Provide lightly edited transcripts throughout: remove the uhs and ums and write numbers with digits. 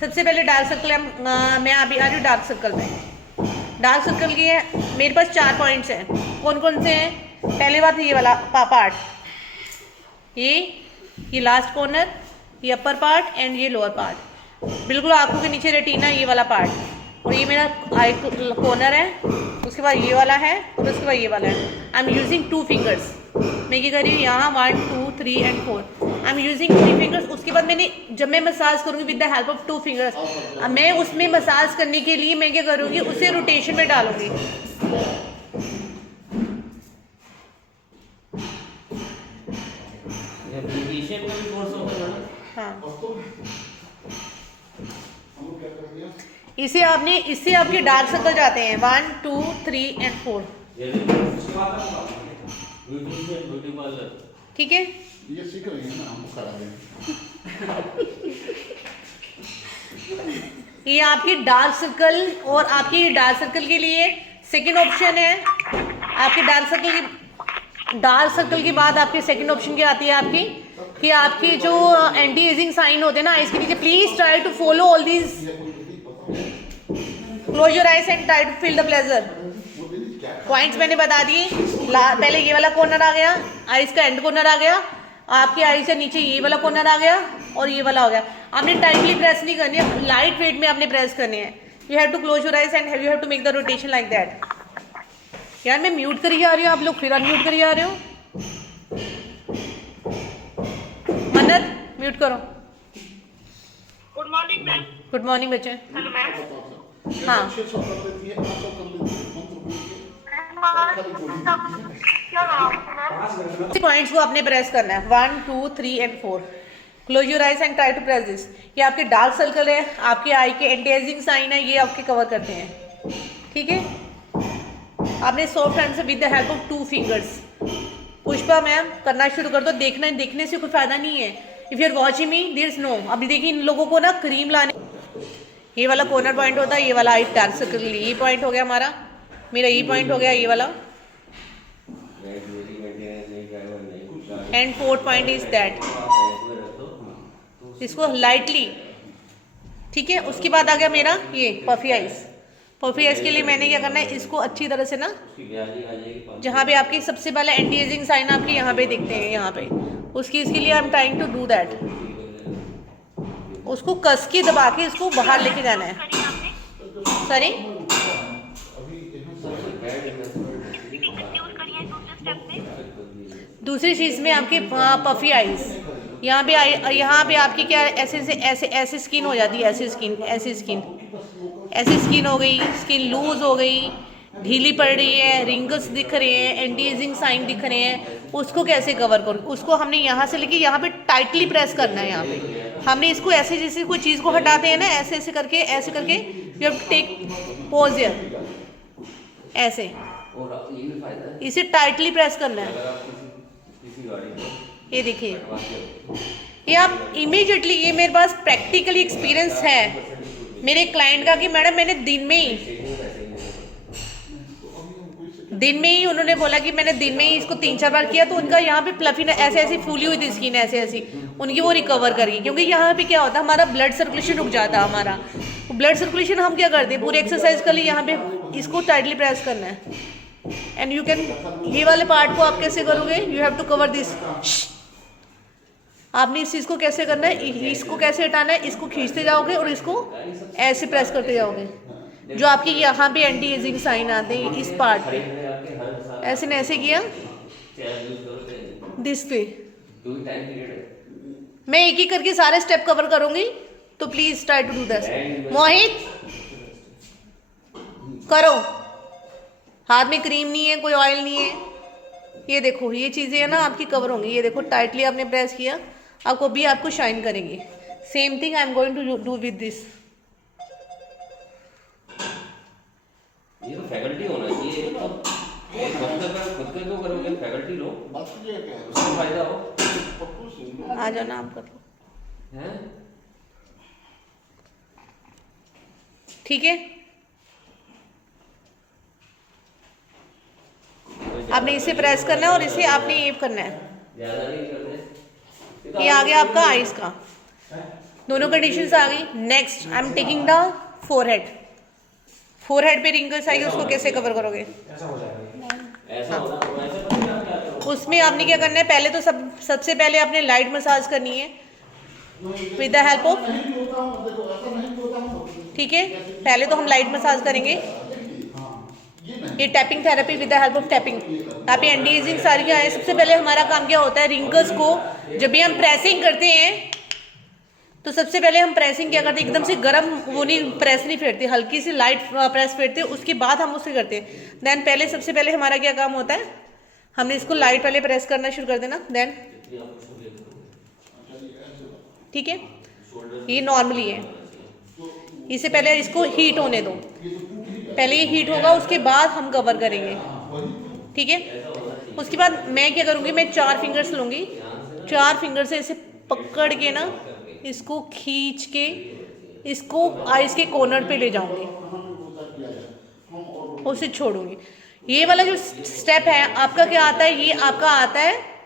सबसे पहले dark circle मैं अभी आ रही हूँ डार्क सर्कल में। डार्क सर्कल की है मेरे पास 4 पॉइंट्स हैं। कौन कौन से हैं? पहली बात ये वाला पार्ट, ये लास्ट कॉर्नर, ये अपर पार्ट एंड ये लोअर पार्ट, बिल्कुल आंखों के नीचे रेटिना ये वाला पार्ट, और ये मेरा आई कॉर्नर है। उसके बाद ये वाला है और उसके बाद ये वाला है। आई एम यूजिंग 2 फिंगर्स। मैं क्या कर रही हूँ यहाँ 1 2 3 and 4 I am using 3 fingers. उसके बाद मैंने जब मैं मसाज करूँगी with the help of 2 fingers, मैं उसमें मसाज करने के लिए मैं क्या करूँगी, उसे रोटेशन में डालूंगी। हाँ, इससे आपके डार्क सर्कल जाते हैं 1 2 3 एंड 4। ठीक है, ये सीख रही है ना, हमको करा देंगे। ये आपकी डार्क सर्कल, और आपकी डार्क सर्कल के लिए सेकंड ऑप्शन है आपके डार्क सर्कल के बाद आपकी सेकंड ऑप्शन क्या आती है आपकी, कि आपकी जो एंटी एजिंग साइन होते हैं ना इसके नीचे, please try to follow all these, close your eyes and try to feel the pleasure. Points मैंने बता दिए। पहले ये वाला कॉर्नर आ गया, आइज का एंड कॉर्नर आ गया, आपकी आइज से नीचे ये वाला कॉर्नर आ गया, और ये वाला हो गया। आपने टाइटली प्रेस नहीं करनी है, लाइट वेट में आपने प्रेस करने हैं। You have to close your eyes and you have to make the rotation like that. यार मैं म्यूट करी जा रही हूँ, आप लोग फिर अनम्यूट करी जा रहे हो। मन्नत म्यूट करो। Good morning ma'am. Good morning बच्चे। Hello ma'am. हाँ, पॉइंट्स को आपने प्रेस करना है 1 2 3 and 4। Close your eyes and try to press this. ये आपके डार्क सर्कल है, आपके आई के एंटी एजिंग साइन है, ये आपके कवर करते हैं। ठीक है, आपने सॉफ्ट हैंड से with the help of 2 fingers. Pushpa ma'am करना शुरू कर दो। देखने से कोई फायदा नहीं है। If you are watching me there is no. अभी देखिए इन लोगों को ना क्रीम लाने, ये वाला कॉर्नर पॉइंट होता है, ये वाला आई डार्क सर्कल, ये पॉइंट हो गया हमारा, मेरा ये पॉइंट हो गया ये वाला, and 4th point is that. इसको लाइटली, ठीक है। उसके बाद आ गया मेरा ये पफी आइज। पफी आइज के लिए मैंने क्या करना है, इसको अच्छी तरह से ना, जहाँ पे आपकी सबसे पहले एंटी एजिंग साइन आपके यहाँ पे दिखते हैं, यहाँ पे उसकी, इसके लिए I am trying to do that. उसको कस के दबा के इसको बाहर लेके जाना है। सॉरी, दूसरी चीज में आपकी पफी आइज, यहाँ पे आपकी क्या ऐसे स्किन हो जाती है, ऐसी स्किन हो गई, स्किन लूज हो गई, ढीली पड़ रही है, रिंगल्स दिख रहे हैं, एंटी एजिंग साइन दिख रहे हैं। उसको कैसे कवर करूँ? उसको हमने यहाँ से लेके यहाँ पे टाइटली प्रेस करना है। यहाँ पे हमने इसको ऐसे, जैसे कोई चीज़ को हटाते हैं ना, ऐसे करके you have to take pose here, ऐसे इसे टाइटली प्रेस करना है। ये देखिए, ये आप इमीडिएटली, ये मेरे पास प्रैक्टिकली एक्सपीरियंस है मेरे क्लाइंट का, कि मैडम मैंने दिन में ही उन्होंने बोला कि मैंने दिन में ही इसको 3-4 बार किया, तो उनका यहाँ पे फ्लफी ऐसे फूली हुई थी स्किन, ऐसी उनकी वो रिकवर कर गई। क्योंकि यहाँ पे क्या होता है, हमारा ब्लड सर्कुलेशन रुक जाता है। हमारा ब्लड सर्कुलेशन हम क्या करते हैं, पूरी एक्सरसाइज कर ली, यहाँ पे इसको टाइटली प्रेस करना है। एंड यू कैन, ये वाले पार्ट को आप कैसे करोगे, you have to cover this. आपने इस चीज़ को कैसे करना है, इसको कैसे हटाना है, इसको खींचते जाओगे और इसको ऐसे प्रेस करते जाओगे। जो आपके यहाँ पे एंटी एजिंग साइन आते हैं, इस पार्ट पे ऐसे न ऐसे किया, दिस पे। मैं एक एक करके सारे स्टेप कवर करूंगी, तो please try to do this. Mohit करो। हाथ में क्रीम नहीं है, कोई ऑयल नहीं है। ये देखो, ये चीजें है ना आपकी कवर होंगी। ये देखो, टाइटली आपने प्रेस किया, आपको भी आपको शाइन करेंगे। Same thing I am going to do with this. ये तो फैकल्टी होना चाहिए, तो खुद के तो करोगे, फैकल्टी लो, उससे फायदा हो। आ जाओ ना, आप कर लो। हैं? ठीक है, आपने इसे प्रेस करना है और इसे आपने ये करना है। ज्यादा नहीं करते। ये आ गया आपका आइस का। दोनों कंडीशंस आ गई। Next I am taking the forehead. Forehead पे रिंकल्स आएगी, उसको कैसे कवर करोगे? ऐसा होगा ऐसे पता नहीं आप क्या करो। उसमें आपने क्या करना है, पहले तो सबसे पहले आपने लाइट मसाज करनी है विद द हेल्प ऑफ, ठीक है। पहले तो हम लाइट मसाज करेंगे, ये tapping therapy with the help of tapping. यहाँ पे एंटी एजिंग सारी क्या है, सबसे पहले हमारा काम क्या होता है, रिंकल्स को जब भी हम प्रेसिंग करते हैं तो सबसे पहले हम प्रेसिंग क्या करते हैं, एकदम से गर्म वो नहीं प्रेस नहीं फेरते, हल्की सी लाइट प्रेस फेरते हैं, उसके बाद हम उसे करते हैं। देन पहले सबसे पहले हमारा क्या काम होता है, हमने इसको लाइट वाले प्रेस करना शुरू कर देना। देन ठीक है, ये नॉर्मली है, इससे पहले इसको हीट होने दो, पहले ये हीट होगा उसके बाद हम कवर करेंगे, ठीक है। उसके बाद मैं क्या करूँगी, मैं 4 फिंगर्स लूँगी, 4 फिंगर से इसे पकड़ के ना इसको खींच के इसको आइस के कॉर्नर पे ले जाऊंगी, उसे छोड़ूंगी। ये वाला जो स्टेप है आपका क्या आता है, ये आपका आता है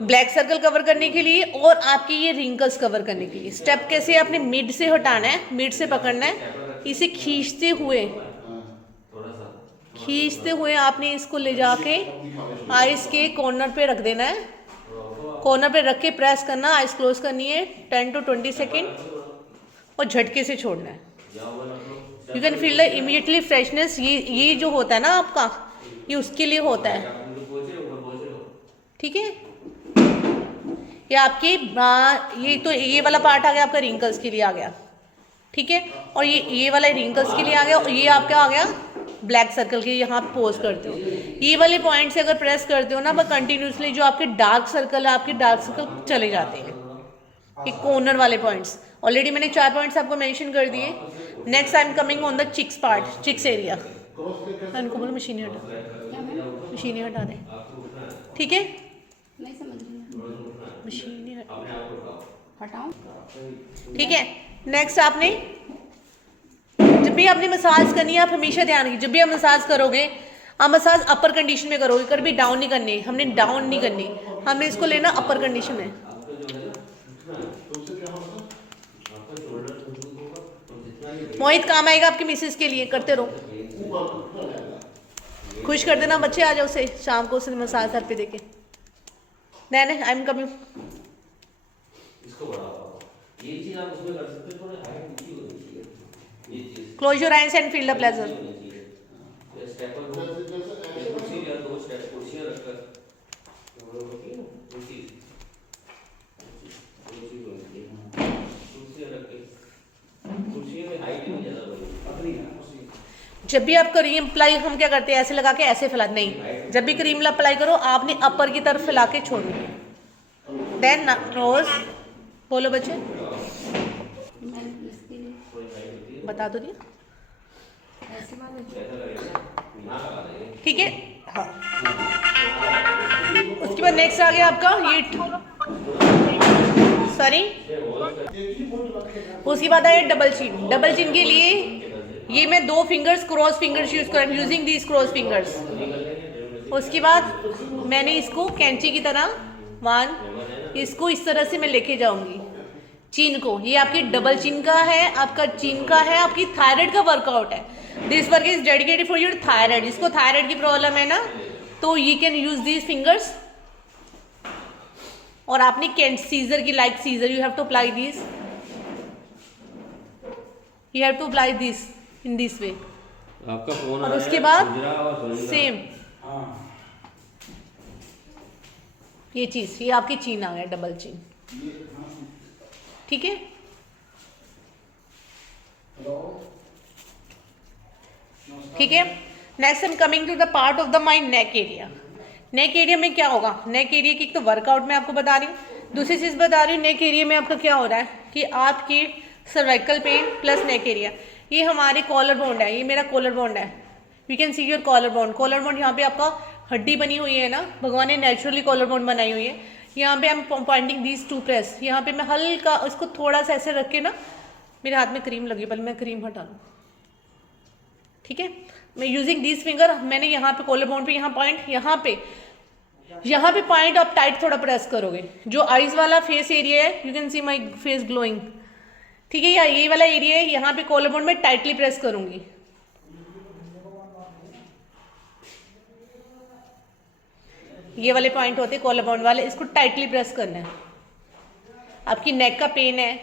ब्लैक सर्कल कवर करने के लिए और आपके ये रिंकल्स कवर करने के लिए। स्टेप कैसे, आपने मिड से हटाना है, मिड से पकड़ना है, इसे खींचते हुए आपने इसको ले जाके आइस के कॉर्नर पे रख देना है, कॉर्नर पे रख के प्रेस करना, आइस क्लोज करनी है 10 to 20 सेकेंड और झटके से छोड़ना है। You can feel the immediately freshness. ये जो होता है ना आपका, ये उसके लिए होता है, ठीक है। ये आपकी ये वाला पार्ट आ गया आपका रिंकल्स के लिए आ गया, ठीक है। और ये वाला रिंकल्स के लिए आ गया, और ये आपका आ गया ब्लैक सर्कल के, यहाँ पोज करते हो। ये वाले पॉइंट से अगर प्रेस करते हो ना बस कंटिन्यूसली, जो आपके डार्क सर्कल है आपके डार्क सर्कल चले जाते हैं, ये कॉर्नर वाले पॉइंट्स। ऑलरेडी मैंने 4 पॉइंट्स आपको मेंशन कर दिए। Next I am coming on the cheeks part, cheeks area. इनको बोलो मशीनी हटा दे, ठीक है। नहीं समझ रही, मशीनी हटाऊं? ठीक है। नेक्स्ट आपने जब भी आपने मसाज करनी है, आप हमेशा ध्यान रखिए, जब भी आप मसाज करोगे आप मसाज अपर कंडीशन में करोगे, कभी डाउन नहीं करनी, हमने डाउन नहीं करनी, हमने इसको लेना अपर कंडीशन में। मोहित काम आएगा आपकी मिसेस के लिए, करते रहो, खुश कर देना, बच्चे आ जाओ उसे शाम को उसे मसाज सर पे देके। देन आई एम कमिंग, इसको बढ़ाओ, ये चीज आप उसमें कर सकते हो, थोड़ा हाइट ऊंची होनी चाहिए, ये चीज close your eyes and feel the pleasure. Step पर कुर्सी या 2 स्टेप कुर्सियां रखकर होती है ना, कुर्सियां रख के, कुर्सियों में हाइट नहीं ज्यादा बड़ी अपनी है। जब भी आप क्रीम अप्लाई हम क्या करते हैं, ऐसे लगा के ऐसे फैला, नहीं, जब भी क्रीम अप्लाई करो आपने अपर की तरफ फैला के छोड़ो। देन रोज बोलो बच्चे, बता दो दिया, ठीक है। हाँ, उसके बाद नेक्स्ट आ गया आपका ये, सॉरी, उसके बाद आया डबल चिन। डबल चिन के लिए ये मैं 2 फिंगर्स क्रॉस फिंगर्स यूज कर, यूजिंग दीज क्रॉस फिंगर्स। उसके बाद मैंने इसको कैंची की तरह इसको इस तरह से मैं लेके जाऊंगी चिन को। ये आपकी डबल चिन का है, आपका चिन का है, आपकी थायराइड का वर्कआउट है। This work is dedicated for your thyroid. जिसको थायराइड की प्रॉब्लम है ना, तो you can use these fingers. और आपने सीजर की, like scissor, you have to apply this, you have to apply this in this way. आपका फोन और उसके बाद सेम ये चीज, ये आपकी चीन आ गया, डबल चीन, ठीक है। ठीक है। Next I am coming to the part of the my neck area. Neck area में क्या होगा, नेक एरिया की तो वर्कआउट मैं आपको बता रही हूँ, दूसरी चीज बता रही हूँ। नेक एरिया में आपका क्या हो रहा है कि आपकी cervical pain plus neck area, ये हमारे कॉलर बोन्ड है, ये मेरा कॉलर बोन्ड है। You can see your collar bone. Collar bone यहाँ पे आपका हड्डी बनी हुई है ना, भगवान ने नेचुरली कॉलर बोन्ड बनाई हुई है। यहाँ पे I am pointing these 2 press. यहाँ पे मैं हल्का इसको थोड़ा सा ऐसे रख के ना, मेरे हाथ में क्रीम लगी, पहले मैं क्रीम हटा लूँ, ठीक है। मैं यूजिंग दीज फिंगर, मैंने यहाँ पे कॉलर बोन पे यहाँ पॉइंट, यहाँ पे यहाँ पे पॉइंट आप टाइट थोड़ा प्रेस करोगे। जो आईज वाला फेस एरिया है, you can C my face glowing, ठीक है, या ये वाला एरिया है, यहाँ पे कॉलर बोन में टाइटली प्रेस करूंगी। ये वाले पॉइंट होते हैं कॉलर बोन वाले, इसको टाइटली प्रेस करना है। आपकी नेक का पेन है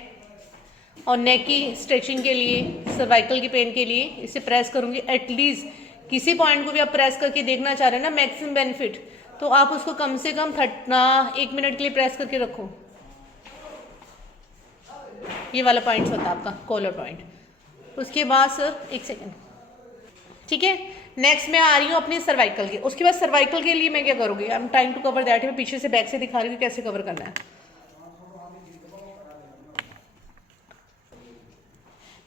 और नेक की स्ट्रेचिंग के लिए, सर्वाइकल की पेन के लिए इसे प्रेस करूंगी। एटलीस्ट किसी पॉइंट को भी आप प्रेस करके देखना चाह रहे हो ना मैक्सिमम बेनिफिट, तो आप उसको कम से कम 1 मिनट के लिए प्रेस करके रखो। ये वाला पॉइंट होता है आपका कॉलर पॉइंट। उसके बाद सर 1 सेकेंड, ठीक है। नेक्स्ट मैं आ रही हूँ अपनी सर्वाइकल की। उसके बाद सर्वाइकल के लिए मैं क्या करूँगी, I am trying to cover that. मैं पीछे से बैक से दिखा रही हूँ कैसे कवर करना है।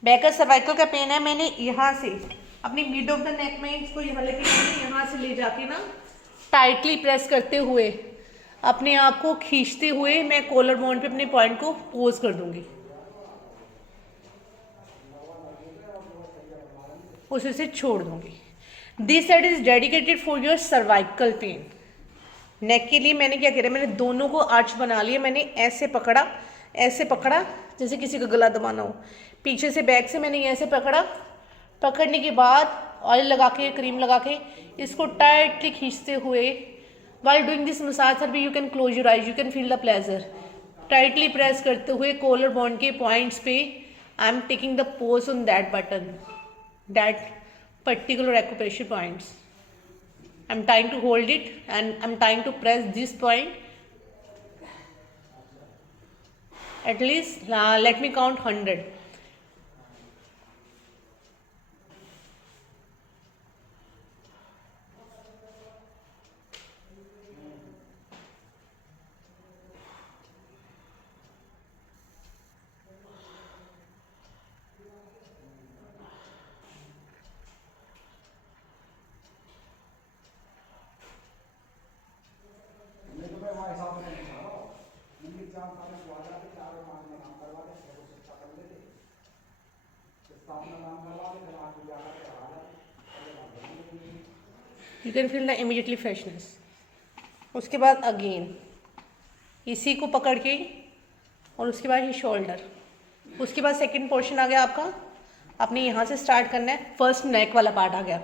बैक का सर्वाइकल का पेन है, मैंने यहाँ से अपनी मिड ऑफ द नेक में इसको यहाँ लेके यहाँ से ले जाके ना टाइटली प्रेस करते हुए अपने आप को खींचते हुए मैं कॉलर बोन पे अपने पॉइंट को पोज कर दूंगी। उसे से छोड़ दूंगी। This side is dedicated for your cervical pain. Neck के लिए मैंने क्या किया, मैंने दोनों को आर्च बना लिया। मैंने ऐसे पकड़ा जैसे किसी का गला दबाना हो। पीछे से बैक से मैंने ऐसे पकड़ा। पकड़ने के बाद ऑयल लगा के, क्रीम लगा के इसको टाइटली खींचते हुए, while doing this massage therapy you can close your eyes, you can feel the pleasure। Tightly press करते हुए कॉलर बोन के पॉइंट्स पे I am taking the pose on that button, that particular acupressure points। I'm trying to hold it and I'm trying to press this point at least let me count 100। You can feel the immediately freshness। उसके बाद again इसी को पकड़ के और उसके बाद ये शोल्डर। उसके बाद सेकंड पोर्शन आ गया आपका। आपने यहाँ से स्टार्ट करना है। फर्स्ट नेक वाला पार्ट आ गया,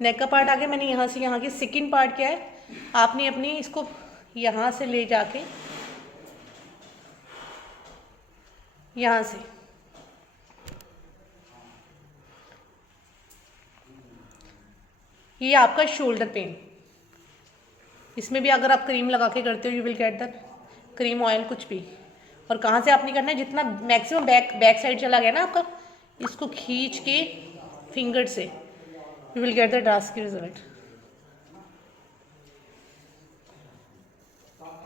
नेक का पार्ट आ गया। मैंने यहाँ से यहाँ की सेकंड पार्ट क्या है, आपने अपनी इसको यहाँ से ले जाके यहाँ से ये आपका शोल्डर पेन। इसमें भी अगर आप क्रीम लगा के करते हो you will get that, cream oil कुछ भी। और कहाँ से आपने करना है, जितना मैक्सिमम बैक साइड चला गया ना आपका, इसको खींच के फिंगर से you will get the drastic result.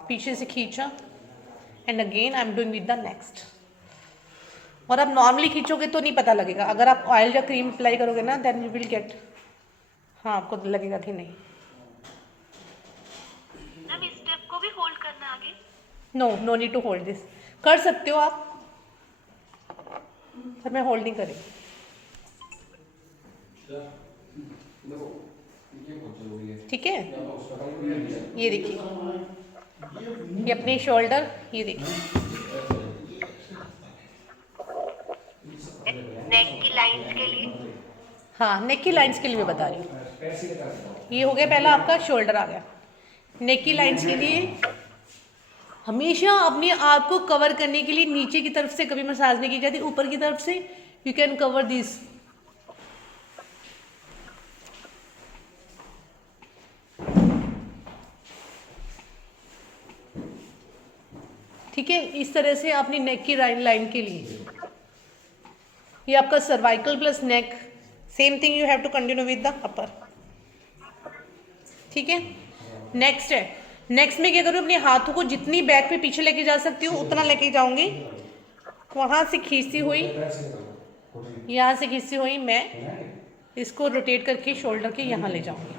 पीछे से खींचा and again I am doing with the next. और आप नॉर्मली खींचोगे तो नहीं पता लगेगा, अगर आप ऑयल या क्रीम अप्लाई करोगे ना देन यू विल गेट, हाँ आपको लगेगा कि नहीं। मैम इस स्टेप को भी होल्ड करना आगे? No need to hold this. कर सकते हो आप, पर मैं होल्ड नहीं करें। ठीक है, ये देखिए, ये अपनी शोल्डर, ये देखिए नेक की लाइंस के लिए। हाँ नेक की लाइंस के लिए मैं बता रही हूँ। ये हो गया पहला आपका शोल्डर आ गया। नेक की लाइंस के लिए हमेशा अपने आप को कवर करने के लिए नीचे की तरफ से कभी मसाज नहीं की जाती, ऊपर की तरफ से यू कैन कवर दिस। ठीक है, इस तरह से अपनी नेक की लाइन के लिए। ये आपका cervical plus neck, same thing you have to continue with the upper. ठीक है, नेक्स्ट है। नेक्स्ट में क्या करूँ, अपने हाथों को जितनी बैक पे पीछे लेके जा सकती हूँ उतना लेके जाऊंगी। वहां से खींचती हुई, यहाँ से खींचती हुई मैं इसको रोटेट करके शोल्डर के यहाँ ले जाऊंगी।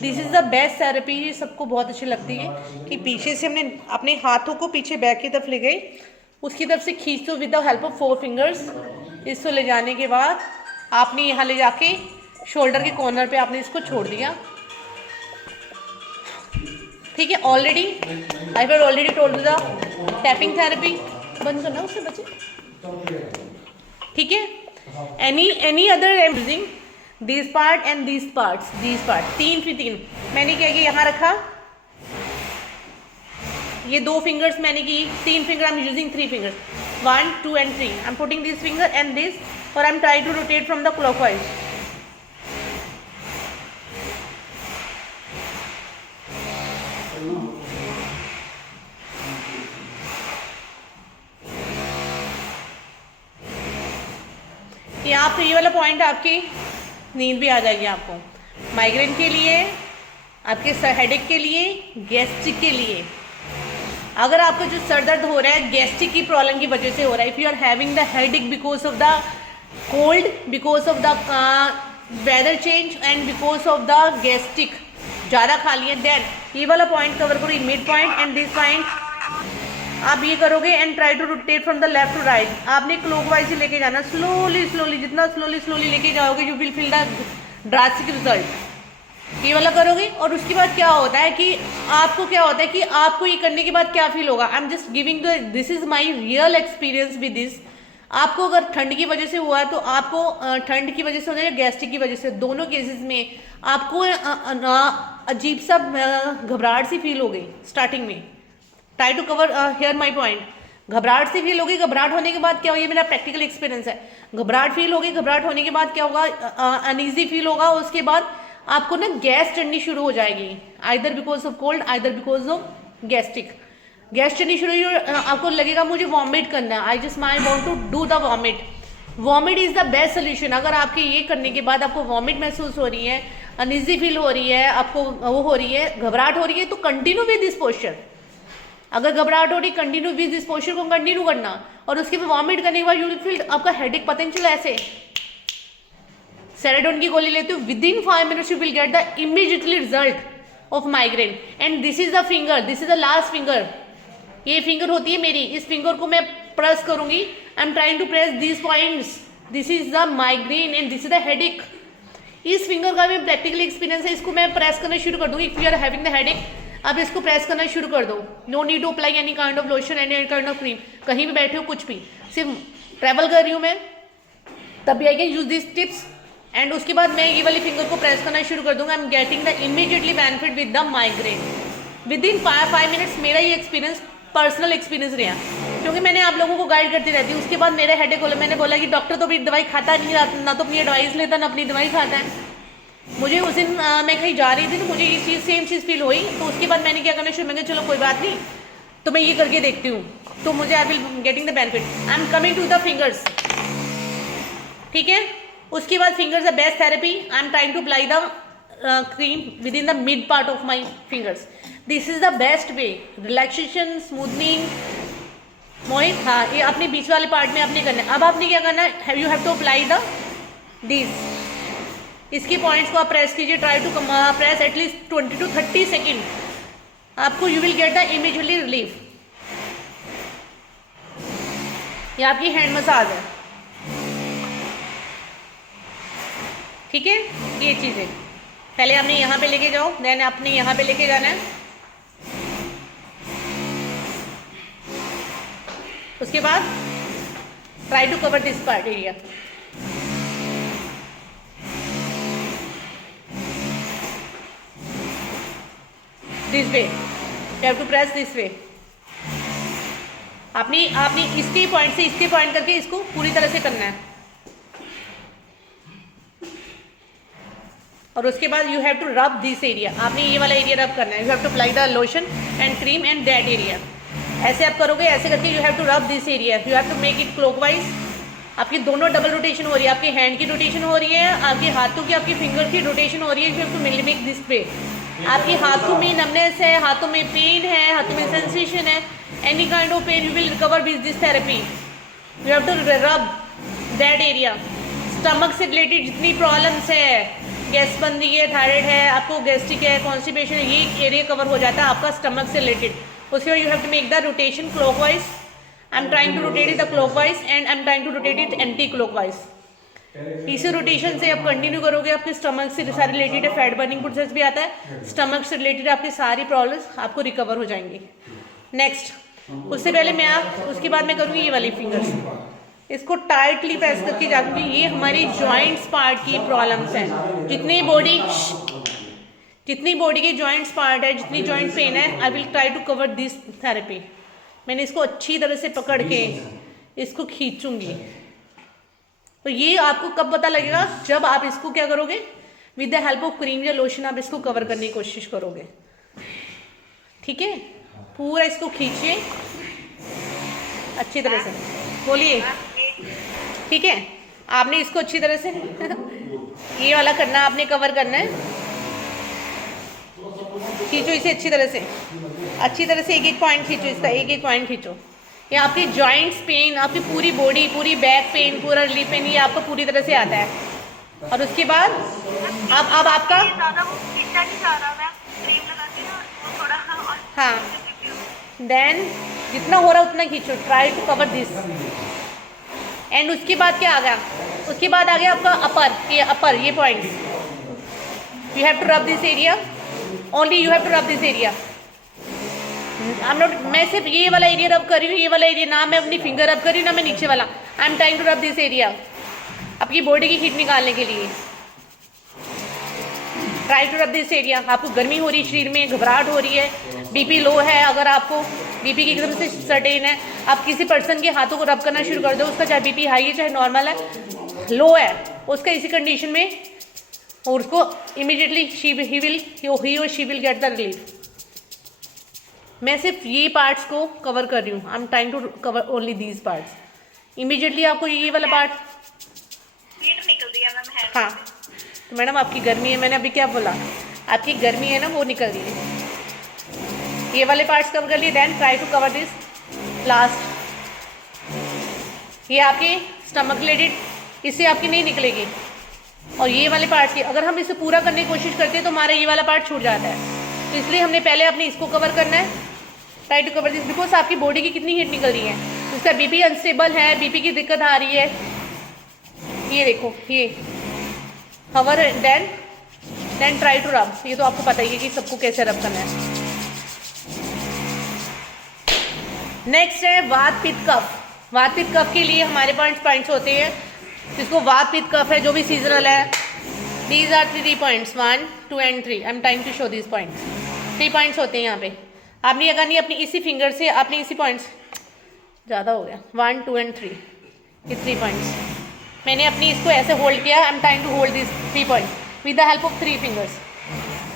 This is the best therapy. ये सबको बहुत अच्छी लगती है कि पीछे से हमने अपने हाथों को पीछे बैक की तरफ ले गए, उसकी तरफ से खींचते हुए with the help of 4 fingers इसको ले जाने के बाद आपने यहाँ ले जाके शोल्डर के कॉर्नर पे आपने इसको छोड़ दिया। ठीक है, already I have already told the tapping therapy. बंद करना उससे बच्चे, ठीक है। Any other using this part and this parts, this part, 3 फिर 3 मैंने क्या किया, यहाँ रखा, ये 2 फिंगर्स मैंने की, 3 finger, I am using 3 fingers, 1 2 and 3, I am putting this finger and this, और I am try to rotate from the clockwise. यहाँ पे ये वाला पॉइंट आपकी नींद भी आ जाएगी आपको, माइग्रेन के लिए, आपके हेडेक के लिए, गैस्ट्रिक के लिए। अगर आपका जो सर दर्द हो रहा है गैस्ट्रिक की प्रॉब्लम की वजह से हो रहा है, if you are having the headache because of the cold, because of the weather change and because of the gastric, ज़्यादा खा लिए, देन ये वाला पॉइंट कवर करो, mid point and this point आप ये करोगे and try to rotate from the left to right. आपने क्लॉकवाइज ही लेके जाना, स्लोली स्लोली, जितना स्लोली स्लोली लेके जाओगे you will feel the drastic result. ये वाला करोगे और उसके बाद क्या होता है कि आपको क्या होता है कि आपको ये करने के बाद क्या फील होगा, I am just giving the, this is my real experience with this. आपको अगर ठंड की वजह से हुआ है तो आपको ठंड की वजह से होना है या गैस्ट्रिक की वजह से, दोनों केसेस में आपको अजीब सा घबराहट सी फील हो गई स्टार्टिंग में। Try to cover here my point, घबराहट से फील होगी, घबराहट होने के बाद क्या होगा, ये मेरा प्रैक्टिकल एक्सपीरियंस है, घबराहट फील होगी, घबराहट होने के बाद क्या होगा, अनईजी फील होगा, उसके बाद आपको ना गैस चढ़नी शुरू हो जाएगी, either because of cold either because of gastric. Gas चढ़नी शुरू हुई, आपको लगेगा मुझे वॉमिट करना है, I just my want to do the vomit. Vomit is the best solution. अगर आपके ये करने के बाद आपको वॉमिट महसूस हो रही है, अनईजी फील हो रही है, आपको वो हो रही है, घबराहट हो रही है, तो कंटिन्यू विद दिस पोस्चर। अगर घबराहट हो रही, कंटिन्यू विद दिस पोस्चर को कंटिन्यू करना, और उसके बाद वॉमिट करने के बाद यू विल फील आपका हेडेक पता नहीं चला, ऐसे सेराडोन की गोली लेते हो, within 5 minutes you will get the immediately result of migraine. And this is the finger, this is the last finger, ये फिंगर होती है मेरी, इस फिंगर को मैं प्रेस करूंगी, I am trying to press this points, this is the migraine and this is the headache. इस finger का भी प्रैक्टिकल एक्सपीरियंस है, इसको मैं प्रेस करना शुरू कर दूंगी। If you are having the headache, अब इसको प्रेस करना शुरू कर दो, no need to apply any kind of lotion, any kind of cream, कहीं भी बैठे हो कुछ भी, सिर्फ ट्रैवल कर रही हूँ मैं, तब भी I can use this tips. And उसके बाद मैं ये वाली फिंगर को प्रेस करना शुरू कर दूंगा, I am getting the immediately benefit with the migraine with in 5 minutes. मेरा ये एक्सपीरियंस पर्सनल एक्सपीरियंस रहा, क्योंकि मैंने आप लोगों को गाइड करती रहती हूँ। उसके बाद मेरे हेडेक हो, मैंने बोला कि डॉक्टर तो भी दवाई खाता नहीं, ना तो अपनी एडवाइस लेता ना अपनी दवाई खाता है। मुझे उस दिन मैं कहीं जा रही थी तो मुझे ये चीज़ सेम चीज़ फील हुई, तो उसके बाद मैंने क्या करना शुरू, मैंने चलो कोई बात नहीं, तो मैं ये करके देखती हूँ, तो मुझे I will getting the benefit. I am coming to the fingers, ठीक है। उसके बाद fingers the best therapy, I am trying to apply the cream with in the mid part of my fingers, this is the best way, relaxation, smoothening. Mohit, हाँ, ये अपने बीच वाले part में आपने करना है। अब आपने क्या करना है, you have to apply the this, इसके पॉइंट्स को आप प्रेस कीजिए, try to press at least 20 to 30 second, आपको you will get the immediately relief. ये आपकी हैंड मसाज है, ठीक है। ये चीज़ें पहले आपने यहाँ पे लेके जाओ, देन आपने यहाँ पे लेके जाना है, उसके बाद try to cover this part area. This way, you have to press this way. आपने इसके पॉइंट से इसके पॉइंट करके इसको पूरी तरह से करना है, और उसके बाद you have to rub this area, आपने ये वाला एरिया रब करना है, you have to apply the lotion and cream and that area. ऐसे आप करोगे, ऐसे करके you have to rub this area, you have to make it clockwise. आपकी दोनों डबल रोटेशन हो रही है, आपके हैंड की रोटेशन हो रही है, आपके हाथों की, आपकी फिंगर की रोटेशन हो रही है, you have to make this way. आपके हाथों में नमनेस है, हाथों में पेन है, हाथों में सेंसेशन है, any kind of pain you will recover with this therapy, you have to rub that area. Stomach से रिलेटेड जितनी प्रॉब्लम्स है, गैस बंदी है, थायराइड है, आपको गैस्ट्रिक है, कॉन्स्टिपेशन है, ये एरिया कवर हो जाता है आपका स्टमक से रिलेटेड। उसके बाद you have to make the rotation clockwise, I am trying to rotate it the clockwise and I am trying to rotate it anticlockwise. इसी रोटेशन से आप कंटिन्यू करोगे, आपके स्टमक से सारे रिलेटेड है, फैट बर्निंग प्रोसेस भी आता है, स्टमक से रिलेटेड आपकी सारी प्रॉब्लम्स आपको रिकवर हो जाएंगी। नेक्स्ट, उससे पहले उसके बाद मैं करूँगी ये वाली फिंगर्स, इसको टाइटली प्रेस करके जाऊँगी। ये हमारी जॉइंट्स पार्ट की प्रॉब्लम्स हैं, जितनी बॉडी के जॉइंट्स पार्ट है, जितनी जॉइंट पेन है, I will try to cover this therapy. मैंने इसको अच्छी तरह से पकड़ के इसको खींचूंगी। तो ये आपको कब पता लगेगा, जब आप इसको क्या करोगे, with the help of cream या लोशन आप इसको कवर करने की कोशिश करोगे। ठीक है, पूरा इसको खींचिए अच्छी तरह से, बोलिए। ठीक है, आपने इसको अच्छी तरह से ये वाला करना, आपने कवर करना है। खींचो इसे अच्छी तरह से एक एक पॉइंट खींचो, इसका एक एक पॉइंट खींचो। ये आपकी जॉइंट्स पेन, आपकी पूरी बॉडी, पूरी बैक पेन, पूरा रिलीफ पेन, ये आपको पूरी तरह से आता है। और उसके बाद अब आपका ज़्यादा वो खींचा नहीं जा रहा, मैं क्रीम लगाती हूँ वो थोड़ा और हाँ, देन जितना हो रहा है उतना खींचो, try to cover this. And उसके बाद क्या आ गया, उसके बाद आ गया आपका अपर, ये point. You have to rub this area, only you have to rub this area. मैं सिर्फ ये वाला एरिया रब कर रही हूँ, ये वाला एरिया ना मैं अपनी फिंगर रब कर रही हूँ, ना मैं नीचे वाला। I am trying to rub this area, आपकी बॉडी की हीट निकालने के लिए। Try to rub this area. आपको गर्मी हो रही है शरीर में, घबराहट हो रही है, बीपी लो है, अगर आपको बीपी की एकदम से सर्टेन है, आप किसी पर्सन के हाथों को रब करना शुरू कर दो, उसका चाहे बीपी हाई है चाहे नॉर्मल है, लो है, उसका इसी कंडीशन में, और उसको इमीडिएटली ही और she will get the relief. मैं सिर्फ ये पार्ट्स को कवर कर रही हूँ, I am trying to cover only these parts. Immediately आपको ये वाला पार्ट, हीट निकल रही है मैम हैंड हाँ, तो मैडम आपकी गर्मी है, मैंने अभी क्या बोला, आपकी गर्मी है ना, वो निकल रही है। ये वाले पार्ट्स कवर कर लिए, then try to cover this last. ये आपके स्टमक रिलेटेड, इससे आपकी नहीं निकलेगी। और ये वाले पार्ट की अगर हम इसे पूरा करने की कोशिश करते हैं तो हमारा ये वाला पार्ट छूट जाता है। तो इसलिए हमने पहले अपने इसको कवर करना है, try to cover this, because आपकी बॉडी की कितनी हीट निकल रही है, उसका बीपी अनस्टेबल है, बीपी की दिक्कत आ रही है। ये देखो, ये कवर, देन ट्राई टू रब। ये तो आपको पता ही है कि सबको कैसे रब करना है। नेक्स्ट है वात पित्त कफ। वात पित्त कफ के लिए हमारे पास पॉइंट्स होते हैं, जिसको वात पित्त कफ है जो भी सीजनल है। These are 3 points, 1, 2 and 3। I am trying to show these points. 3 points होते हैं यहाँ पे। आपने ये करनी है अपनी इसी फिंगर से, आपने इसी पॉइंट्स, ज़्यादा हो गया, 1, 2 and 3, ये 3 पॉइंट्स। मैंने अपनी इसको ऐसे होल्ड किया, I am trying to hold this 3 points with the help of 3 fingers.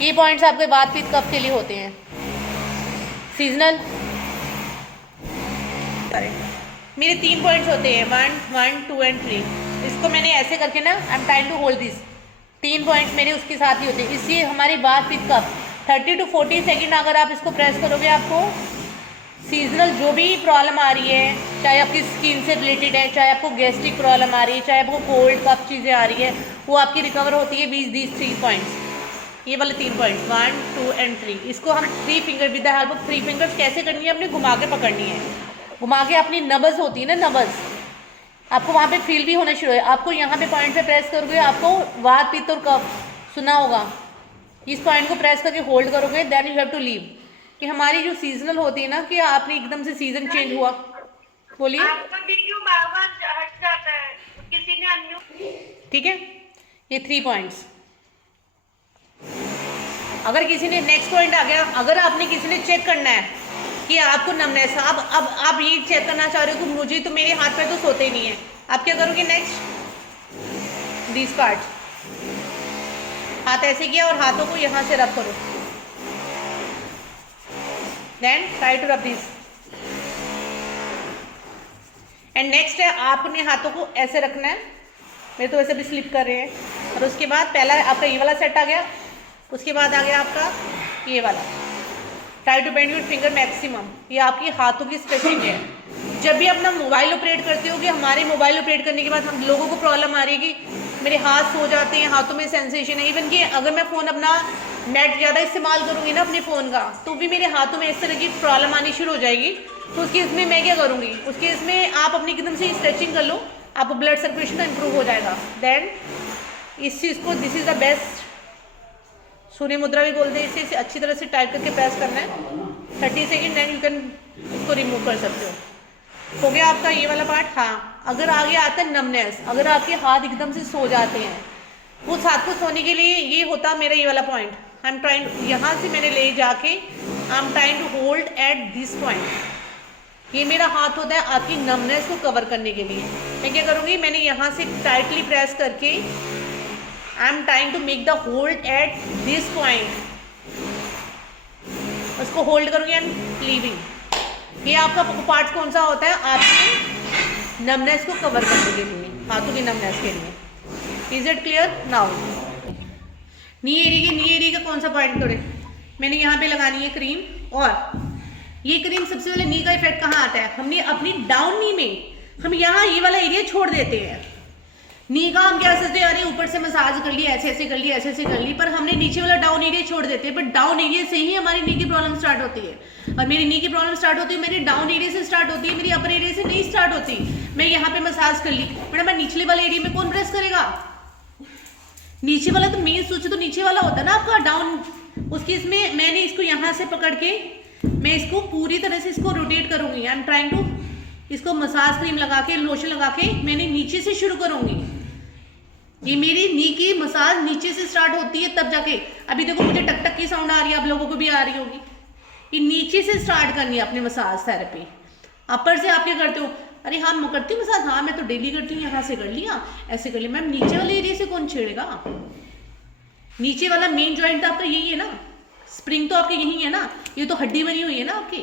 ये पॉइंट्स आपके वात पित्त कफ के लिए होते हैं, सीजनल। मेरे 3 पॉइंट्स होते हैं, 1, 2 and 3। इसको मैंने ऐसे करके ना, I am trying to hold this, 3 points मेरे उसके साथ ही होते हैं। इससे हमारी वात पित्त कफ 30 to 40 सेकेंड अगर आप इसको प्रेस करोगे, आपको सीजनल जो भी प्रॉब्लम आ रही है, चाहे आपकी स्किन से रिलेटेड है, चाहे आपको गैस्ट्रिक प्रॉब्लम आ रही है, चाहे आपको कोल्ड कफ चीज़ें आ रही है, वो आपकी रिकवर होती है विद दीज 3 पॉइंट्स। ये वाले 3 पॉइंट्स, 1, 2 and 3। इसको हम 3 finger with the help of 3 fingers कैसे करनी है, अपने घुमा के पकड़नी है। घुमा के अपनी नब्ज़ होती है ना, नब्ज़, आपको वहाँ पे फील भी होना शुरू है। आपको यहाँ पे पॉइंट पे प्रेस करोगे, आपको वात पित्त और कफ सुना होगा, इस पॉइंट को प्रेस करके होल्ड करोगे, then you have to leave. कि हमारी जो सीजनल होती है ना, कि आपने एकदम से सीजन चेंज हुआ, बोलिए, हट जाता है किसी ने। ठीक है, ये 3 पॉइंट्स। अगर किसी ने नेक्स्ट पॉइंट आ गया, अगर आपने किसी ने चेक करना है कि आपको नमनेस, अब आप ये चेक करना चाह रहे हो कि मुझे तो मेरे हाथ पे तो सोते ही नहीं है, आप क्या करोगे, नेक्स्ट दिस पार्ट, हाथ ऐसे किया और हाथों को यहाँ से रब करो, then try to rub this. And next है, आपने हाथों को ऐसे रखना है, मेरे तो वैसे भी स्लिप कर रहे हैं। और उसके बाद पहला आपका ये वाला सेट आ गया, उसके बाद आ गया आपका ये वाला, try to bend your finger maximum. ये आपकी हाथों की स्ट्रेचिंग है। जब भी अपना मोबाइल ऑपरेट करते हो, कि हमारे मोबाइल ऑपरेट करने के बाद हम लोगों को प्रॉब्लम आ रही है कि मेरे हाथ सो जाते हैं, हाथों में सेंसेशन है। इवन कि अगर मैं फ़ोन अपना नेट ज़्यादा इस्तेमाल करूँगी ना अपने फ़ोन का, तो भी मेरे हाथों में इस तरह की प्रॉब्लम आनी शुरू हो जाएगी। तो उसके इसमें मैं क्या करूँगी, उसके इसमें आप अपनी एकदम से स्ट्रेचिंग कर लो, आपको ब्लड सर्कुलेशन का इम्प्रूव हो जाएगा। देन इस चीज़ को, दिस इज द बेस्ट, सूर्य मुद्रा भी बोलते हैं, इसे अच्छी तरह से टाइट करके प्रेस करना है 30 सेकेंड, देन यू कैन इसको रिमूव कर सकते हो। हो गया आपका ये वाला पार्ट। हाँ, अगर आगे आता है नमनेस, अगर आपके हाथ एकदम से सो जाते हैं, उस हाथ को सोने के लिए ये होता मेरा ये वाला पॉइंट, आई एम ट्राइंग, यहाँ से मैंने ले जाके I am trying to hold at this point. ये मेरा हाथ होता है आपकी नमनेस को कवर करने के लिए। मैं क्या करूँगी, मैंने यहाँ से टाइटली प्रेस करके I am trying to make the hold at this point, उसको होल्ड करूँगी एंड लीविंग। ये आपका पार्ट कौन सा होता है, आपके नमनेस को कवर करने के लिए, हाथों की नमनेस के लिए। Is it clear now? Knee area का कौन सा पॉइंट तोड़े, मैंने यहाँ पे लगानी है क्रीम। और ये क्रीम सबसे पहले नी का इफेक्ट कहाँ आता है, हमने अपनी डाउन नी में हम यहाँ ये वाला एरिया छोड़ देते हैं। नी का हम क्या सोचते हैं, अरे ऊपर से मसाज कर ली, ऐसे ऐसे कर ली, ऐसे ऐसे कर ली, पर हमने नीचे वाला डाउन एरिया छोड़ देते हैं। बट डाउन एरिया से ही हमारी नी की प्रॉब्लम स्टार्ट होती है, और मेरी नी की प्रॉब्लम स्टार्ट होती है मेरी डाउन एरिया से स्टार्ट होती है, मेरी अपर एरिया से नहीं स्टार्ट होती। मैं यहाँ पे मसाज कर ली, मैडम मैं निचले वाले एरिया में कौन प्रेस करेगा, नीचे वाला तो मेन स्विच तो नीचे वाला होता है ना आपका डाउन। उसकी इसमें मैंने इसको यहाँ से पकड़ के मैं इसको पूरी तरह से इसको रोटेट करूंगी। आई एम ट्राइंग टू, इसको मसाज क्रीम लगा के, लोशन लगा के मैंने नीचे से शुरू करूंगी। ये मेरी नी की मसाज नीचे से स्टार्ट होती है, तब जाके अभी देखो मुझे टक टक की साउंड आ रही है, आप लोगों को भी आ रही होगी। ये नीचे से स्टार्ट करनी है अपनी मसाज थेरेपी। अपर से आप क्या करते हो, अरे हाँ मैं करती हूँ मसाज, हाँ मैं तो डेली करती हूँ, यहाँ से कर लिया, ऐसे कर लिया। मैम नीचे वाले एरिया से कौन छेड़ेगा, नीचे वाला मेन जॉइंट तो आपका यही है ना, स्प्रिंग तो आपके यही है ना, ये तो हड्डी बनी हुई है ना आपकी।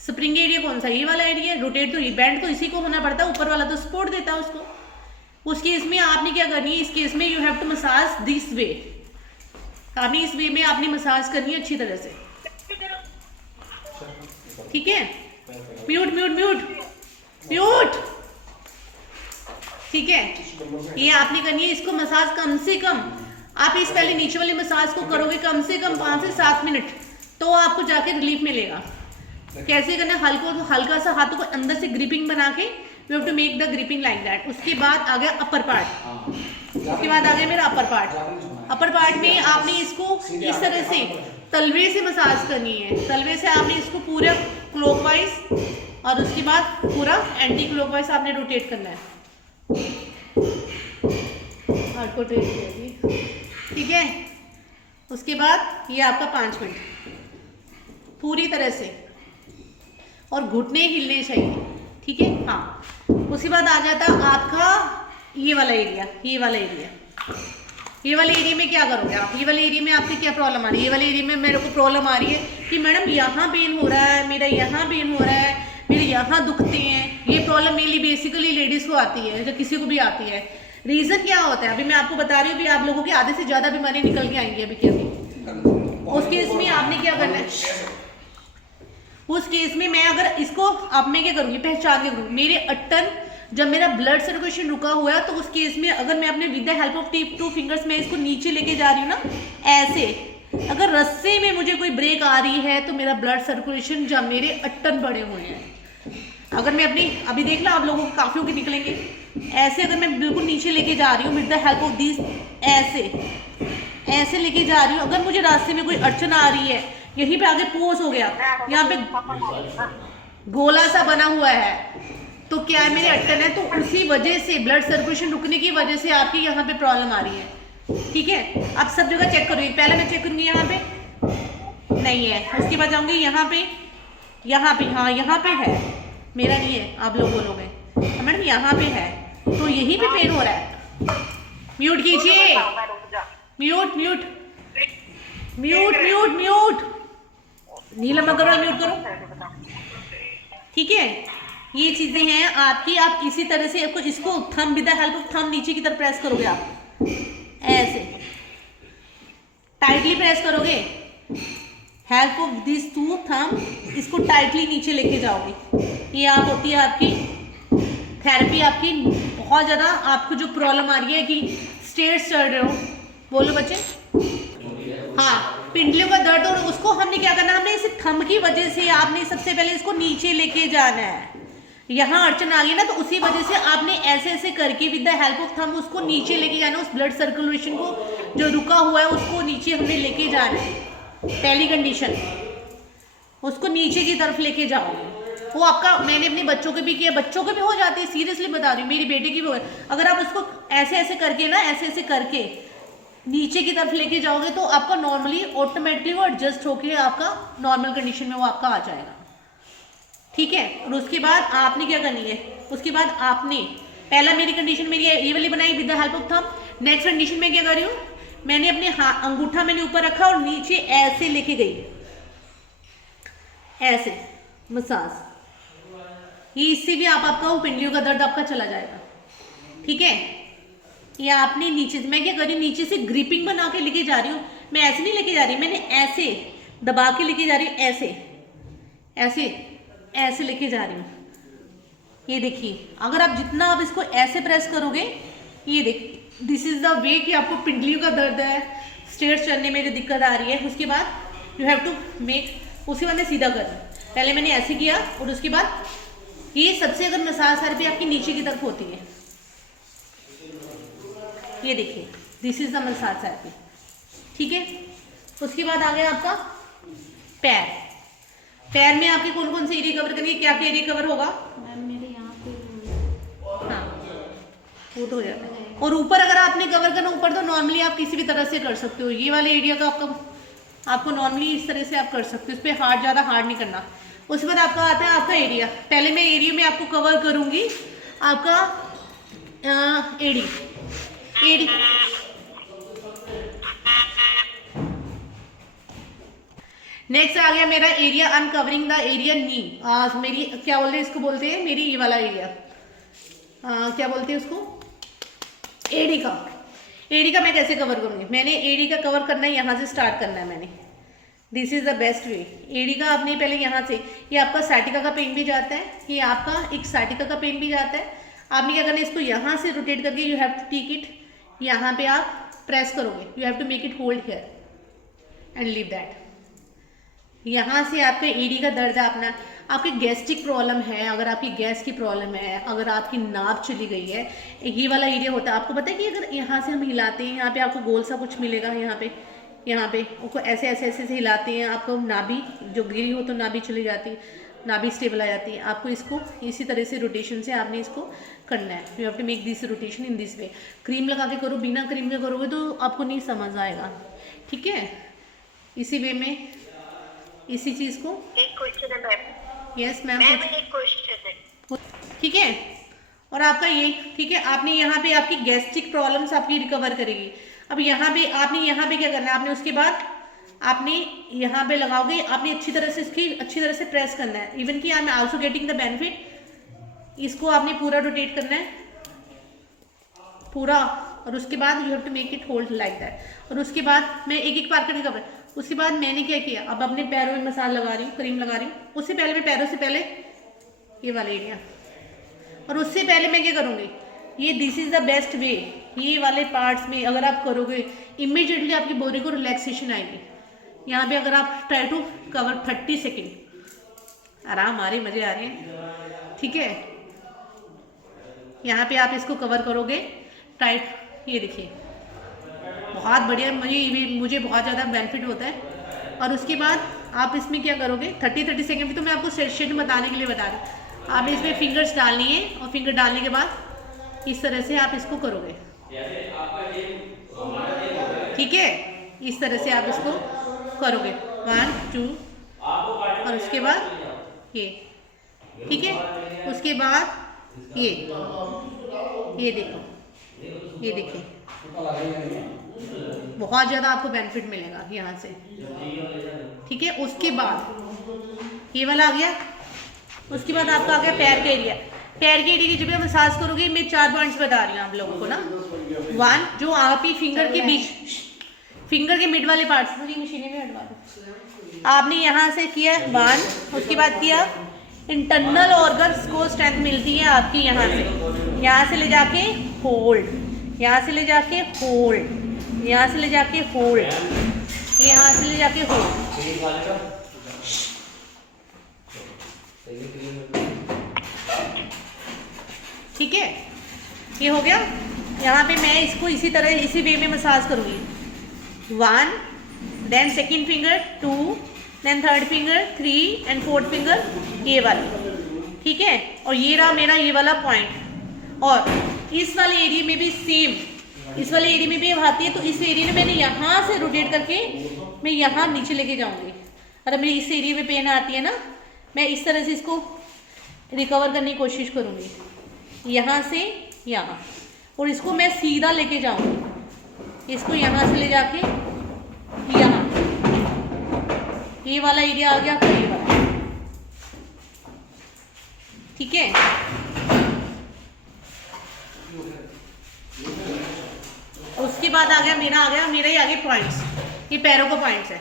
स्प्रिंग एरिया कौन सा, ये वाला एरिया, रोटेट तो ये बैंड तो इसी को होना पड़ता है, ऊपर वाला तो सपोर्ट देता है उसको। उस केस में आपने क्या करनी है, इस केस में you have to massage this way, आपने इस वे में आपने मसाज करनी है अच्छी तरह से, ठीक है। म्यूट म्यूट म्यूट म्यूट, ठीक है। ये आपने करनी है इसको मसाज कम से कम, आप इस पहले नीचे वाली मसाज को करोगे कम से कम 5 से 7 मिनट, तो आपको जाके रिलीफ मिलेगा। कैसे करना है, हल्का सा हाथों को अंदर से ग्रिपिंग बना के, we have to make the gripping like that. उसके बाद आ गया अपर पार्ट, उसके बाद आ गया मेरा अपर पार्ट। अपर पार्ट में आपने इसको इस तरह से तलवे से मसाज करनी है, तलवे से आपने इसको पूरा क्लॉकवाइज और उसके बाद पूरा एंटी क्लॉकवाइज आपने रोटेट करना है। हार्ड को ट्रेस किया जी, ठीक है। उसके बाद ये आपका 5 मिनट पूरी तरह से, और घुटने हिलने चाहिए, ठीक है। हाँ, उसके बाद आ जाता आपका ये वाला एरिया, ये वाला एरिया। ये वाले एरिया में क्या करोगे आप, ये वाले एरिया में आपकी क्या प्रॉब्लम आ रही है, ये वाले एरिया में मेरे को प्रॉब्लम आ रही है कि मैडम यहाँ पेन हो रहा है, मेरा यहाँ पेन हो रहा है, मेरे यहाँ दुखते हैं। ये प्रॉब्लम मेनली बेसिकली लेडीज को आती है, जो किसी को भी आती है। रीजन क्या होता है, अभी मैं आपको बता रही हूँ, अभी आप लोगों की आधे से ज्यादा बीमारी निकल के आएंगी अभी क्या। उस केस में आपने क्या करना है, उस केस में मैं अगर इसको, अब मैं क्या करूँगी, पहचान के करूँगी मेरे अट्टन, जब मेरा ब्लड सर्कुलेशन रुका हुआ है, तो उस केस में अगर मैं अपने with the help of 2 fingers में इसको नीचे लेके जा रही हूँ ना, ऐसे, अगर रस्से में मुझे कोई ब्रेक आ रही है तो मेरा ब्लड सर्कुलेशन, जब मेरे अट्टन बड़े हुए हैं, अगर मैं अपनी, अभी देख लो आप लोगों को काफियों के निकलेंगे, ऐसे अगर मैं बिल्कुल नीचे लेके जा रही हूँ with the help of this, ऐसे लेके जा रही हूँ, अगर मुझे रास्ते में कोई अड़चन आ रही है, यहीं पे आगे पोस हो गया, यहाँ पे गोला सा बना हुआ है, तो क्या है मेरे अट्टन है, तो उसी वजह से ब्लड सर्कुलेशन रुकने की वजह से आपकी यहाँ पे प्रॉब्लम आ रही है, ठीक है। आप सब जगह चेक करोगे, पहले मैं चेक करूंगी यहाँ पे नहीं है, उसके बाद जाऊंगी यहाँ पे, हाँ यहाँ पे है, मेरा नहीं है, आप लोग बोलोगे मैडम यहाँ पे है, तो यहीं पे पेन हो रहा है। म्यूट कीजिए, mute mute mute mute mute, Neelam Agarwal mute करो, ठीक है। ये चीजें हैं आपकी, आप इसी तरह से आपको इसको thumb with the help of thumb नीचे की तरफ प्रेस करोगे, आप ऐसे टाइटली प्रेस करोगे, हेल्प ऑफ दिस 2 थंब, इसको टाइटली नीचे लेके जाओगे। ये आप होती है आपकी थेरेपी, आपकी बहुत ज्यादा आपको जो प्रॉब्लम आ रही है कि स्टेयर्स चढ़ रहे हो, बोलो बच्चे, हाँ पिंडलियों का दर्द, और उसको हमने क्या करना, हमने इस थंब की वजह से आपने सबसे पहले इसको नीचे लेके जाना है, यहाँ अड़चन आ गई ना, तो उसी वजह से आपने ऐसे ऐसे करके with the help of thumb उसको नीचे लेके जाना, उस ब्लड सर्कुलेशन को जो रुका हुआ है उसको नीचे हमने लेके जाना है। पहली कंडीशन, उसको नीचे की तरफ लेके जाओ। वो आपका, मैंने अपने बच्चों के भी किया, बच्चों के भी हो जाती है, सीरियसली बता रही हूँ, मेरी बेटे की भी हो। अगर आप उसको ऐसे ऐसे करके ना, ऐसे ऐसे करके नीचे की तरफ लेके जाओगे तो आपका नॉर्मली ऑटोमेटिकली वो एडजस्ट होके आपका नॉर्मल कंडीशन में वो आपका आ जाएगा, ठीक है। और उसके बाद आपने क्या करनी है, उसके बाद आपने पहला, मेरी कंडीशन मेरी ये वाली बनाई with the help of thumb. Next condition में क्या कर रही हूँ, मैंने अपने अंगूठा मैंने ऊपर रखा और नीचे ऐसे लेके गई, ऐसे मसाज। ये इससे भी आपका वो पिंडलियों का दर्द आपका चला जाएगा, ठीक है। ये आपने नीचे, मैं क्या कर रही हूँ, नीचे से ग्रिपिंग बना के लेके जा रही हूँ। मैं ऐसे नहीं लेके जा रही, मैंने ऐसे दबा के लेके जा रही हूँ, ऐसे ऐसे ऐसे लेके जा रही हूँ। ये देखिए, अगर आप जितना आप इसको ऐसे प्रेस करोगे, ये देखिए, दिस इज द वे कि आपको पिंडलियों का दर्द है, स्टेयर्स चढ़ने में जो दिक्कत आ रही है, उसके बाद यू हैव टू मेक, उसके बाद मैं सीधा कर रही हूँ। पहले मैंने ऐसे किया और उसके बाद ये सबसे अगर मसाज थेरेपी आपकी नीचे की तरफ होती है, ये देखिए, this is the massage therapy, ठीक है। उसके बाद आ गया आपका पैर। पैर में आपके कौन कौन से एरिया कवर करेंगे, क्या क्या एरिया कवर होगा? मैम मेरे यहाँ पे हाँ, वो तो हो जाता है। और ऊपर अगर आपने कवर करना ऊपर, तो नॉर्मली आप किसी भी तरह से कर सकते हो। ये वाले एरिया का आपको नॉर्मली इस तरह से आप कर सकते हो, इस पर हार्ड, ज़्यादा हार्ड नहीं करना। उसके बाद आपका आता है आपका एरिया। पहले मैं एरिया में आपको कवर करूँगी आपका एडी। नेक्स्ट आ गया मेरा एरिया अनकवरिंग द एरिया नी। मेरी क्या बोलते हैं इसको, बोलते हैं मेरी ये वाला एरिया, क्या बोलते हैं उसको, एडी का। एडी का मैं कैसे कवर करूँगी, मैंने एडी का कवर करना है, यहाँ से स्टार्ट करना है मैंने। This is the best way. एडी का आपने पहले यहाँ से, ये आपका साइटिका का पेन भी जाता है, ये आपका एक साइटिका का पेन भी जाता है। आपने क्या करना है, इसको यहाँ से रोटेट करके you have to take it, यहाँ पे आप प्रेस करोगे, you have to make it hold here and leave that. यहाँ से आपके एडी का दर्द है अपना, आपकी गैस्ट्रिक प्रॉब्लम है, अगर आपकी गैस की प्रॉब्लम है, अगर आपकी नाभ चली गई है, ये वाला एरिया होता है। आपको पता है कि अगर यहाँ से हम हिलाते हैं, यहाँ पे आपको गोल सा कुछ मिलेगा, यहाँ पे उसको ऐसे ऐसे ऐसे से हिलाते हैं, आपको नाभि जो गिरी हो तो नाभि चली जाती है, नाभि स्टेबल आ जाती है। आपको इसको इसी तरह से रोटेशन से आपने इसको करना है। You have to make this rotation in this way. Cream लगा के करो, बिना क्रीम के करोगे तो आपको नहीं समझ आएगा, ठीक है। इसी वे में इसी चीज़ को, एक क्वेश्चन है मैम। यस मैम, एक क्वेश्चन है, ठीक है। और आपका ये, ठीक है, आपने यहाँ पे आपकी गैस्ट्रिक प्रॉब्लम्स आपकी रिकवर करेगी। अब यहाँ पे आपने यहाँ पे क्या करना है, आपने उसके बाद आपने यहाँ पे लगाओगे, आपने अच्छी तरह से इसकी अच्छी तरह से प्रेस करना है, इवन कि I am also getting the benefit. इसको आपने पूरा रोटेट करना है पूरा, और उसके बाद you have to make it hold like that. और उसके बाद मैं एक एक बार करने का, उसके बाद मैंने क्या किया, अब अपने पैरों में मसाज लगा रही हूँ, क्रीम लगा रही हूँ। उससे पहले मैं पैरों से पहले ये वाला एरिया, और उससे पहले मैं क्या करूँगी, ये दिस इज द बेस्ट वे। ये वाले पार्ट्स में अगर आप करोगे, इमीडिएटली आपकी बॉडी को रिलैक्सेशन आएगी। यहाँ पे अगर आप ट्राई टू कवर 30 सेकेंड, आराम आ रहे, मजे आ रहे हैं, ठीक है। यहाँ पे आप इसको कवर करोगे टाइट, ये देखिए बहुत बढ़िया, मुझे बहुत ज़्यादा बेनिफिट होता है। और उसके बाद आप इसमें क्या करोगे, 30 सेकेंड भी तो मैं आपको सेशन बताने के लिए बता रही हूँ। आपने इसमें फिंगर्स डालनी है, और फिंगर डालने के बाद इस तरह से आप इसको करोगे, ठीक है। इस तरह से आप इसको करोगे 1 2, और उसके बाद ये, ठीक है। उसके बाद ये देखो, ये देखिए, बहुत ज़्यादा आपको बेनिफिट मिलेगा यहाँ से, ठीक है। उसके बाद ये वाला आ गया। उसके बाद आपका आ गया पैर का एरिया। पैर के एरिया की जब आप मसाज करोगे, मैं 4 पॉइंट्स बता रही हूँ आप लोगों को ना। 1, जो आप ही फिंगर के बीच, फिंगर के मिड वाले पार्ट्स, मुझे मशीनें में हटवा दो। आपने यहाँ से किया 1, उसके बाद किया इंटरनल ऑर्गन्स को स्ट्रेंथ मिलती है आपकी यहाँ से ले जाके होल्ड, यहाँ से ले जाके होल्ड, यहाँ से ले जाके होल्ड, यहाँ से ले जाके होल्ड। ठीक है, ये हो गया। यहाँ पे मैं इसको इसी तरह इसी वे में मसाज करूँगी। 1, then second finger 2, then third finger 3 and fourth finger ये वाली, ठीक है। और ये रहा मेरा ये वाला पॉइंट। और इस वाले एरिया में भी सेम, इस वाले एरिया में भी आती है, तो इस एरिया में मैंने यहाँ से रोटेट करके मैं यहाँ नीचे लेके जाऊँगी। और अब मेरी इस एरिया में पेन आती है ना, मैं इस तरह से इसको रिकवर करने की कोशिश करूँगी, यहाँ से यहाँ, और इसको मैं सीधा लेके जाऊँगी, इसको यहाँ से ले जाके यहाँ, ये वाला एरिया आ गया आपका, ये वाला, ठीक है। उसके बाद आ गया मेरा ही आगे पॉइंट्स, ये पैरों का पॉइंट्स है।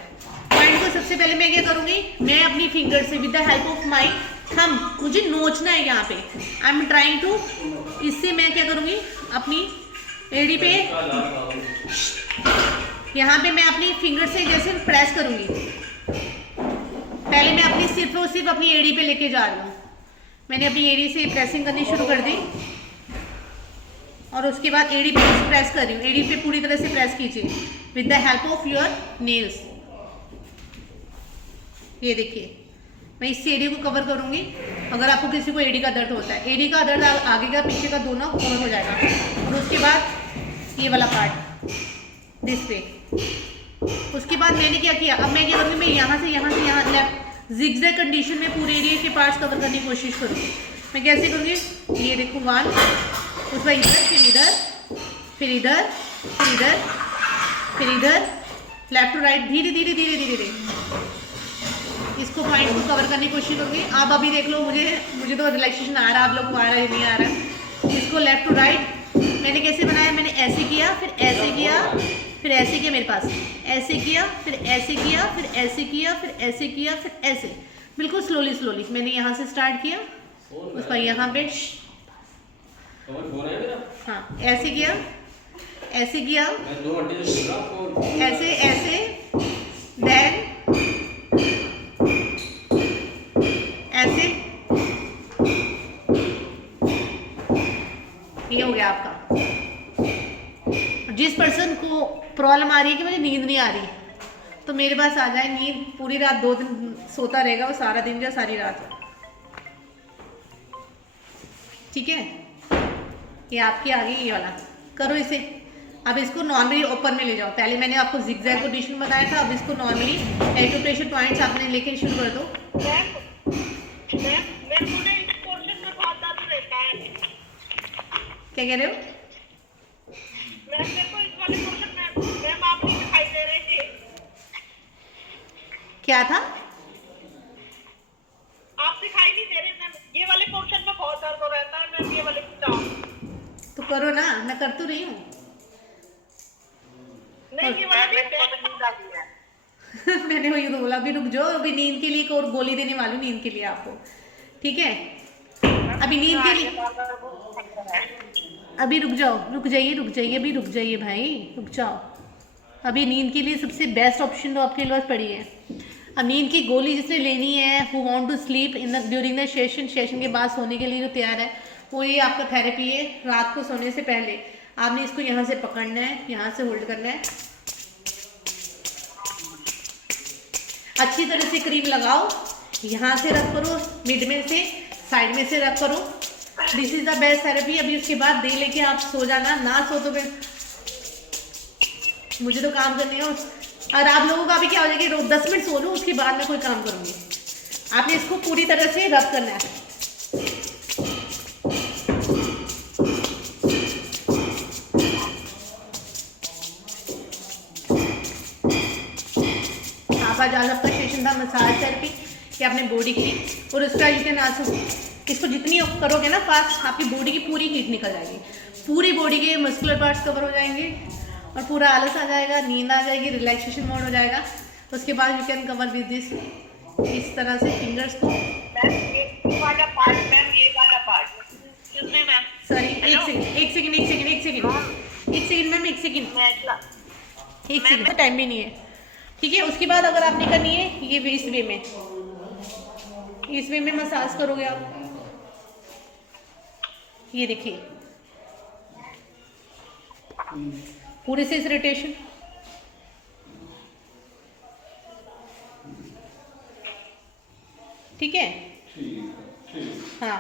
पॉइंट को सबसे पहले मैं क्या करूँगी, मैं अपनी फिंगर से with the help of my thumb, मुझे नोचना है यहाँ पे, आई एम ट्राइंग टू, इससे मैं क्या करूँगी अपनी एड़ी पे, यहाँ पे मैं अपनी फिंगर से जैसे प्रेस करूँगी। पहले मैं अपनी सिर्फ अपनी एड़ी पे लेके जा रही हूँ। मैंने अपनी एड़ी से प्रेसिंग करनी शुरू कर दी, और उसके बाद एड़ी पे प्रेस कर रही हूँ। एड़ी पे पूरी तरह से प्रेस कीजिए with the help of your nails. ये देखिए, मैं इस एड़ी को कवर करूँगी। अगर आपको किसी को एड़ी का दर्द होता है, एड़ी का दर्द आगे का पीछे का दोनों कवर हो जाएगा। और उसके बाद ये वाला पार्ट दिस पे। उसके बाद मैंने क्या किया, अब मैं क्या करूँगी, मैं यहाँ से यहाँ लेफ्ट जिगजैग कंडीशन में पूरे एरिया के पार्ट्स कवर करने की कोशिश करूँगी। मैं कैसे करूँगी, ये देखो 1, उसका इधर, फिर इधर, फिर इधर, फिर इधर, फिर इधर, लेफ्ट टू राइट, धीरे धीरे धीरे धीरे धीरे इसको पॉइंट को कवर करने की कोशिश करूँगी। आप अभी देख लो, मुझे तो रिलैक्सेशन आ रहा है, आप लोग को आ रहा है नहीं आ रहा है। इसको लेफ्ट टू राइट मैंने कैसे बनाया, मैंने ऐसे किया, फिर ऐसे किया, फिर ऐसे किया, मेरे पास ऐसे किया, फिर ऐसे किया, फिर ऐसे किया, फिर ऐसे किया, फिर ऐसे, बिल्कुल स्लोली मैंने यहाँ से स्टार्ट किया, उसका यहाँ पे, हाँ ऐसे किया, ऐसे किया, ऐसे ऐसे, देन ऐसे, ये हो गया आपका। जिस पर्सन को प्रॉब्लम आ रही है कि मुझे नींद नहीं आ रही, तो मेरे पास आ जाए, नींद पूरी रात 2 दिन सोता रहेगा वो, सारा दिन या सारी रात, ठीक है। ये आपके आगे ये वाला करो इसे। अब इसको नॉर्मली ओपन में ले जाओ। पहले मैंने आपको जिगजैग कंडीशन बताया था, अब इसको नॉर्मली एक्यूप्रेशर पॉइंट्स आपने लेके शुरू कर दो। क्या कह रहे हो? क्या था? आप दिखाई नहीं दे रहे, मैं ये वाले पोर्शन में बहुत दर्द हो रहता है, मैं ये वाले तो करो ना, मैं कर तो रही हूँ। नहीं ये वाला भी मैंने वही तो बोला, अभी रुक जाओ, अभी नींद के लिए एक और गोली देने वाली हूँ नींद के लिए आपको, ठीक है। अभी नींद के लिए, अभी रुक जाइए, अभी रुक जाइए भाई, रुक जाओ। अभी नींद के लिए सबसे बेस्ट ऑप्शन तो आपके पास पड़ी है। अब नींद की गोली जिसने लेनी है, who want to sleep in the during the session के बाद सोने के लिए जो तैयार है, वो ये आपका थेरेपी है। रात को सोने से पहले आपने इसको यहाँ से पकड़ना है, यहाँ से होल्ड करना है, अच्छी तरह से क्रीम लगाओ, यहाँ से रब करो, मिड में से, साइड में से रब करो। This is the best therapy. अभी उसके बाद दे लेके आप सो जाना, ना सो तो फिर मुझे तो काम करने हो। और आप लोगों का भी क्या हो जाएगा, 10 मिनट सो लो, उसके बाद मैं कोई काम करूँगी। आपने इसको पूरी तरह से रब करना है। आज आपका सेशन था मसाज थेरेपी कि आपने बॉडी की, और उसका यू कैन आल्सो, इसको जितनी करोगे ना फास्ट, आपकी बॉडी की पूरी हीट निकल जाएगी, पूरी बॉडी के मस्कुलर पार्ट्स कवर हो जाएंगे, और पूरा आलस आ जाएगा, नींद आ जाएगी, रिलैक्सेशन मोड हो जाएगा। उसके बाद you can cover with this, इस तरह से फिंगर्स को। सॉरी, एक सेकेंड टाइम भी नहीं है, ठीक है। उसके बाद अगर आपने करनी है ये इस वे में मसाज करोगे आप, ये देखिए पूरे से इरिटेशन। ठीक है, हाँ